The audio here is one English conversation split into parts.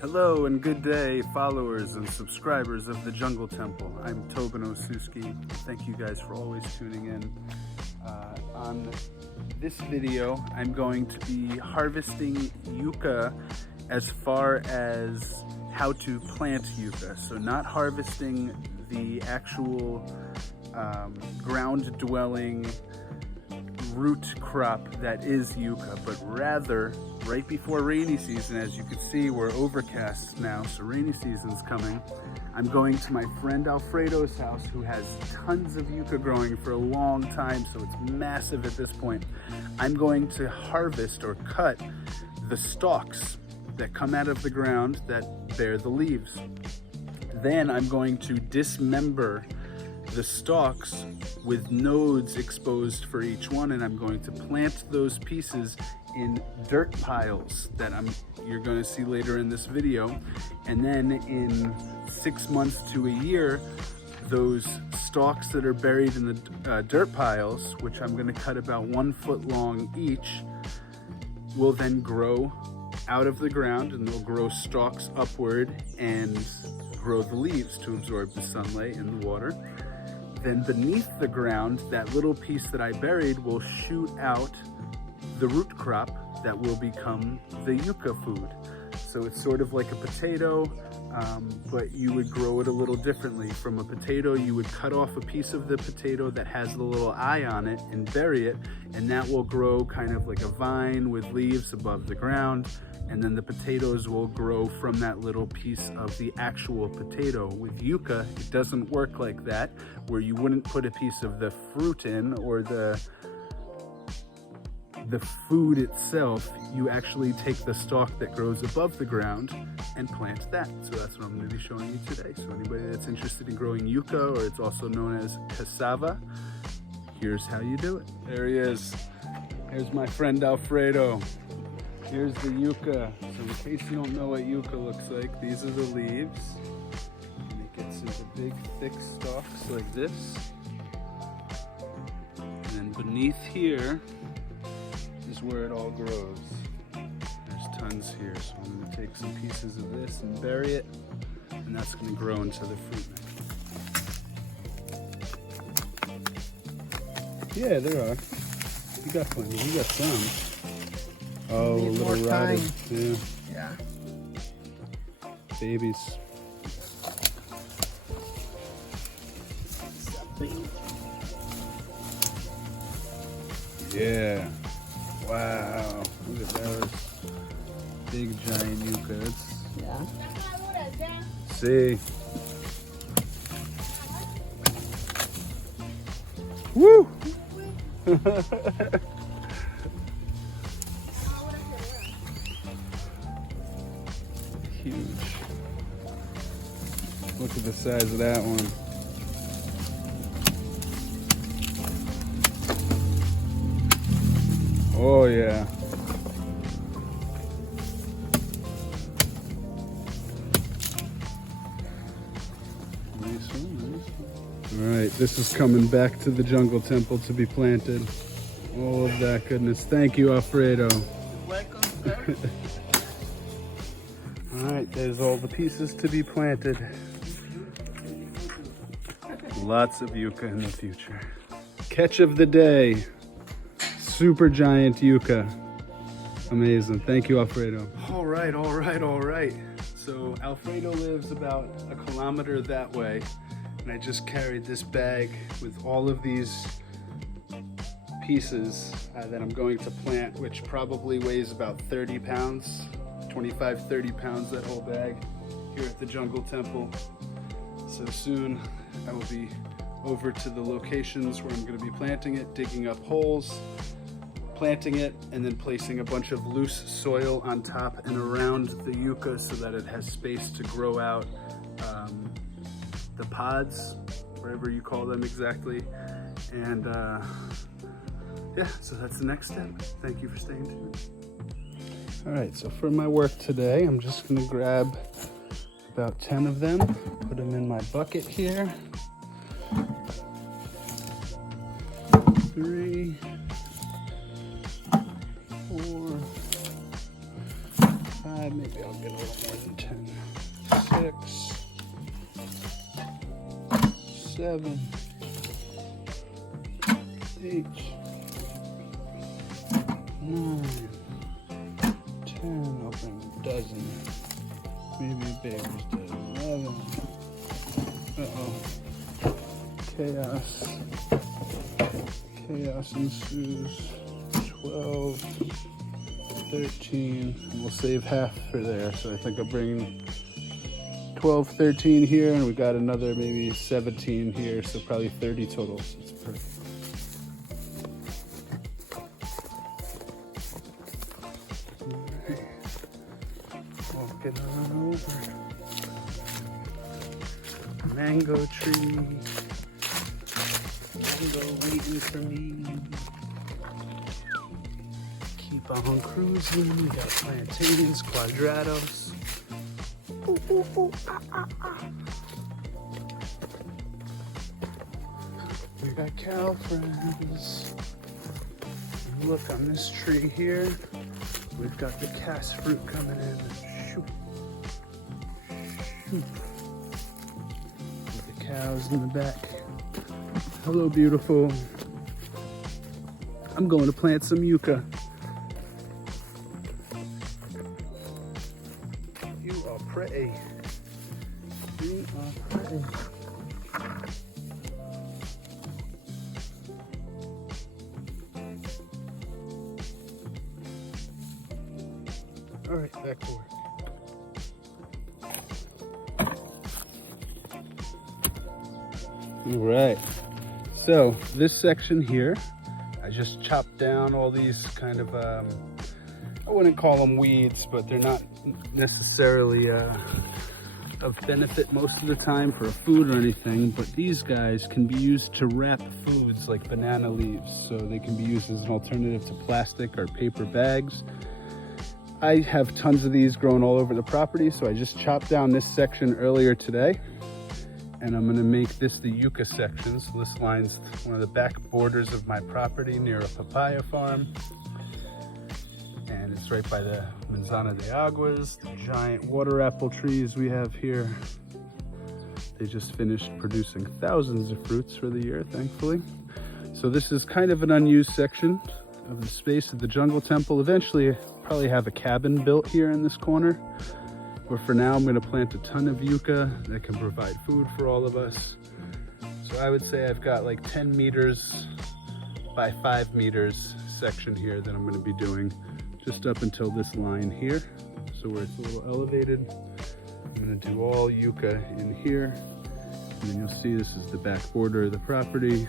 Hello and good day, followers and subscribers of the Jungle Temple. I'm Tobin Osuski. Thank you guys for always tuning in. On this video, I'm going to be harvesting yucca as far as how to plant yucca. So not harvesting the actual ground-dwelling root crop that is yucca, but rather right before rainy season. As you can see, we're overcast now, so rainy season's coming. I'm going to my friend Alfredo's house, who has tons of yucca growing for a long time, so it's massive at this point. I'm going to harvest or cut the stalks that come out of the ground that bear the leaves. Then I'm going to dismember the stalks with nodes exposed for each one, and I'm going to plant those pieces in dirt piles that you're going to see later in this video. And then in 6 months to a year, those stalks that are buried in the dirt piles, which I'm going to cut about 1 foot long each, will then grow out of the ground, and they'll grow stalks upward and grow the leaves to absorb the sunlight and the water. Then beneath the ground, that little piece that I buried will shoot out the root crop that will become the yucca food. So it's sort of like a potato, but you would grow it a little differently. From a potato, you would cut off a piece of the potato that has the little eye on it and bury it, and that will grow kind of like a vine with leaves above the ground. And then the potatoes will grow from that little piece of the actual potato. With yucca, it doesn't work like that, where you wouldn't put a piece of the fruit in or the food itself. You actually take the stalk that grows above the ground and plant that. So that's what I'm going to be showing you today. So anybody that's interested in growing yucca, or it's also known as cassava, here's how you do it. There he is. Here's my friend Alfredo. Here's the yucca. So in case you don't know what yucca looks like, these are the leaves. And it gets into big, thick stalks like this. And then beneath here is where it all grows. There's tons here. So I'm going to take some pieces of this and bury it, and that's going to grow into the fruit. Yeah, there are. You got plenty. You got some. Oh, a little rotted. Yeah. Babies. Yeah. Wow. Look at those big giant yuccas. Yeah. See. Woo! Huge. Look at the size of that one. Oh yeah. Nice one. All right, this is coming back to the Jungle Temple to be planted. All of that goodness. Thank you, Alfredo. Welcome, sir. All right, there's all the pieces to be planted. Lots of yucca in the future. Catch of the day. Super giant yucca. Amazing. Thank you, Alfredo. All right. So Alfredo lives about 1 kilometer that way, and I just carried this bag with all of these pieces that I'm going to plant, which probably weighs about 30 pounds. 25, 30 pounds, that whole bag, here at the Jungle Temple. So soon I will be over to the locations where I'm going to be planting it, digging up holes, planting it, and then placing a bunch of loose soil on top and around the yucca so that it has space to grow out the pods, whatever you call them exactly. And yeah, so that's the next step. Thank you for staying tuned. All right, so for my work today, I'm just gonna grab about 10 of them, put them in my bucket here. 3, 4, 5, maybe I'll get a little more than 10. 6, 7, 8, 9, 10, open a dozen. Maybe a baker's dozen. 11. Uh-oh. Chaos. Chaos ensues. 12, 13, and we'll save half for there. So I think I'll bring 12, 13 here, and we got another maybe 17 here, so probably 30 total. So it's perfect. Walking on over. Mango tree. Mango waiting for me. Keep on cruising. We got plantains, quadrados. Ooh, ooh, ooh, ah, ah, ah. We got cow friends. Look on this tree here. We've got the cass fruit coming in. Shoot. Shoot. With the cows in the back. Hello, beautiful. I'm going to plant some yucca. You are pretty. You are pretty. All right, back to work. All right. So this section here, I just chopped down all these kind of, I wouldn't call them weeds, but they're not necessarily of benefit most of the time for a food or anything, but these guys can be used to wrap foods like banana leaves, so they can be used as an alternative to plastic or paper bags. I have tons of these growing all over the property, so I just chopped down this section earlier today, and I'm gonna make this the yucca section. So this line's one of the back borders of my property near a papaya farm. And it's right by the Manzana de Aguas, the giant water apple trees we have here. They just finished producing thousands of fruits for the year, thankfully. So this is kind of an unused section of the space of the jungle temple. Eventually, I'll probably have a cabin built here in this corner. But for now, I'm gonna plant a ton of yucca that can provide food for all of us. So I would say I've got like 10 meters by 5 meters section here that I'm gonna be doing just up until this line here. So where it's a little elevated. I'm gonna do all yucca in here. And then you'll see this is the back border of the property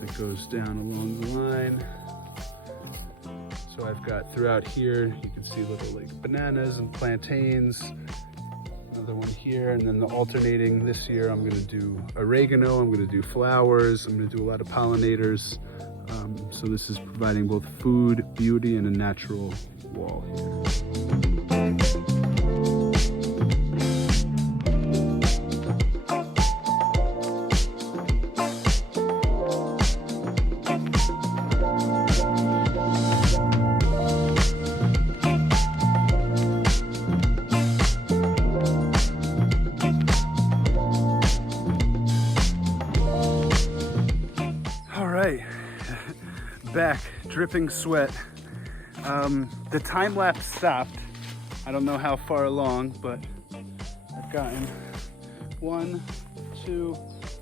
that goes down along the line. So I've got throughout here, you can see little like bananas and plantains, another one here, and then the alternating this year, I'm gonna do oregano, I'm gonna do flowers, I'm gonna do a lot of pollinators. So this is providing both food, beauty, and a natural wall here. Back, dripping sweat. The time lapse stopped. I don't know how far along, but I've gotten 1, 2,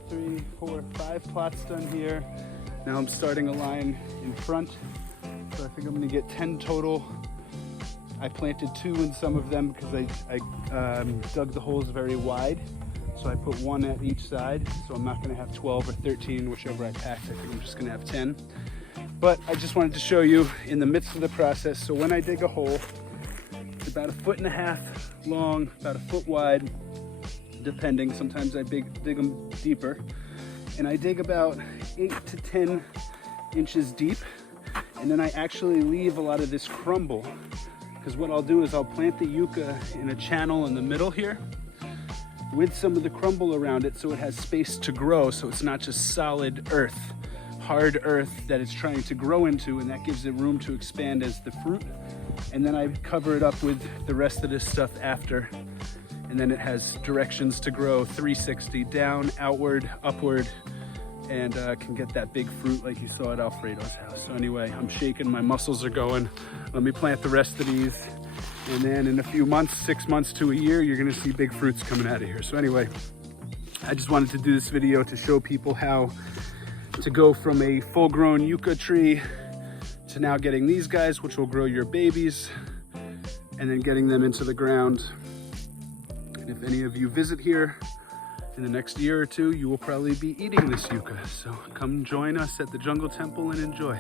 3, 4, 5 plots done here. Now I'm starting a line in front, so I think I'm gonna get 10 total. I planted 2 in some of them because I dug the holes very wide. So I put 1 at each side, so I'm not gonna have 12 or 13, whichever I packed. I think I'm just gonna have 10. But I just wanted to show you in the midst of the process. So when I dig a hole, it's about 1.5 feet long, about 1 foot wide, depending. Sometimes I dig them deeper. And I dig about 8 to 10 inches deep. And then I actually leave a lot of this crumble, because what I'll do is I'll plant the yucca in a channel in the middle here with some of the crumble around it, so it has space to grow, so it's not just solid earth, hard earth that it's trying to grow into, and that gives it room to expand as the fruit. And then I cover it up with the rest of this stuff after. And then it has directions to grow 360, down, outward, upward, and can get that big fruit like you saw at Alfredo's house. So anyway, I'm shaking, my muscles are going. Let me plant the rest of these. And then in a few months, 6 months to a year, you're gonna see big fruits coming out of here. So anyway, I just wanted to do this video to show people how to go from a full-grown yucca tree to now getting these guys, which will grow your babies, and then getting them into the ground. And if any of you visit here in the next year or two, you will probably be eating this yucca. So come join us at the Jungle Temple and enjoy.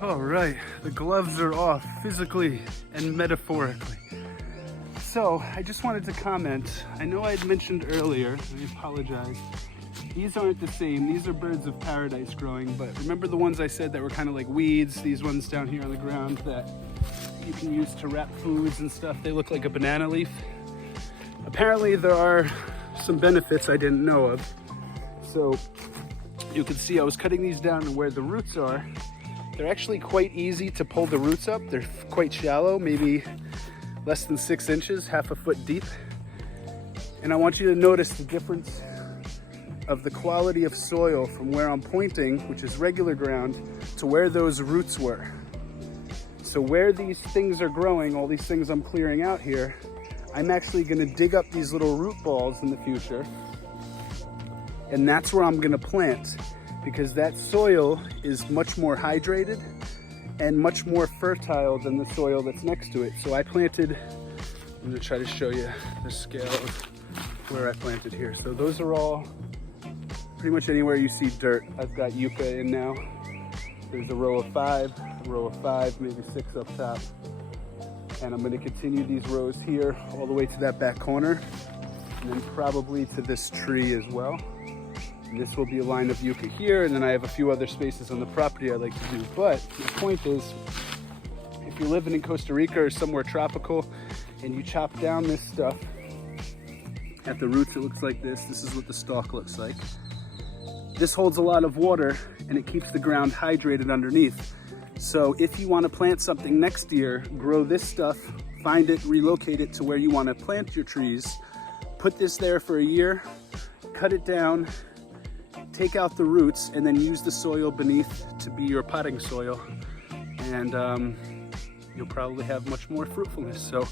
All right, the gloves are off physically and metaphorically. So I just wanted to comment. I know I had mentioned earlier, I apologize, these aren't the same. These are birds of paradise growing, but remember the ones I said that were kind of like weeds, these ones down here on the ground that you can use to wrap foods and stuff? They look like a banana leaf. Apparently there are some benefits I didn't know of. So you can see I was cutting these down to where the roots are. They're actually quite easy to pull the roots up. They're quite shallow, maybe less than 6 inches, half a foot deep. And I want you to notice the difference of the quality of soil from where I'm pointing, which is regular ground, to where those roots were. So where these things are growing, all these things I'm clearing out here, I'm actually gonna dig up these little root balls in the future, and that's where I'm gonna plant, because that soil is much more hydrated and much more fertile than the soil that's next to it. So I planted, I'm gonna try to show you the scale of where I planted here. So those are all pretty much anywhere you see dirt. I've got yucca in now. There's a row of 5, maybe 6 up top. And I'm gonna continue these rows here all the way to that back corner, and then probably to this tree as well. And this will be a line of yucca here, and then I have a few other spaces on the property I like to do. But the point is, if you're living in Costa Rica or somewhere tropical and you chop down this stuff, at the roots it looks like this. This is what the stalk looks like. This holds a lot of water and it keeps the ground hydrated underneath. So if you want to plant something next year, grow this stuff, find it, relocate it to where you want to plant your trees, put this there for a year, cut it down, take out the roots, and then use the soil beneath to be your potting soil. And you'll probably have much more fruitfulness. So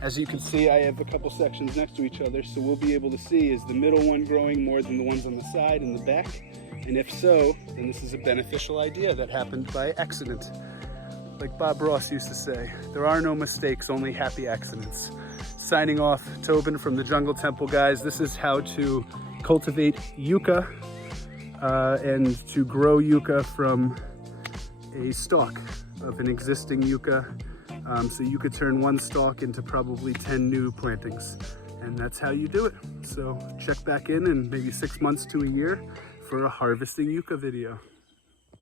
as you can see, I have a couple sections next to each other, so we'll be able to see, is the middle one growing more than the ones on the side and the back? And if so, then this is a beneficial idea that happened by accident. Like Bob Ross used to say, there are no mistakes, only happy accidents. Signing off, Tobin from the Jungle Temple, guys. This is how to cultivate yucca and to grow yucca from a stalk of an existing yucca. So you could turn one stalk into probably 10 new plantings. And that's how you do it. So check back in maybe 6 months to a year for a harvesting yucca video.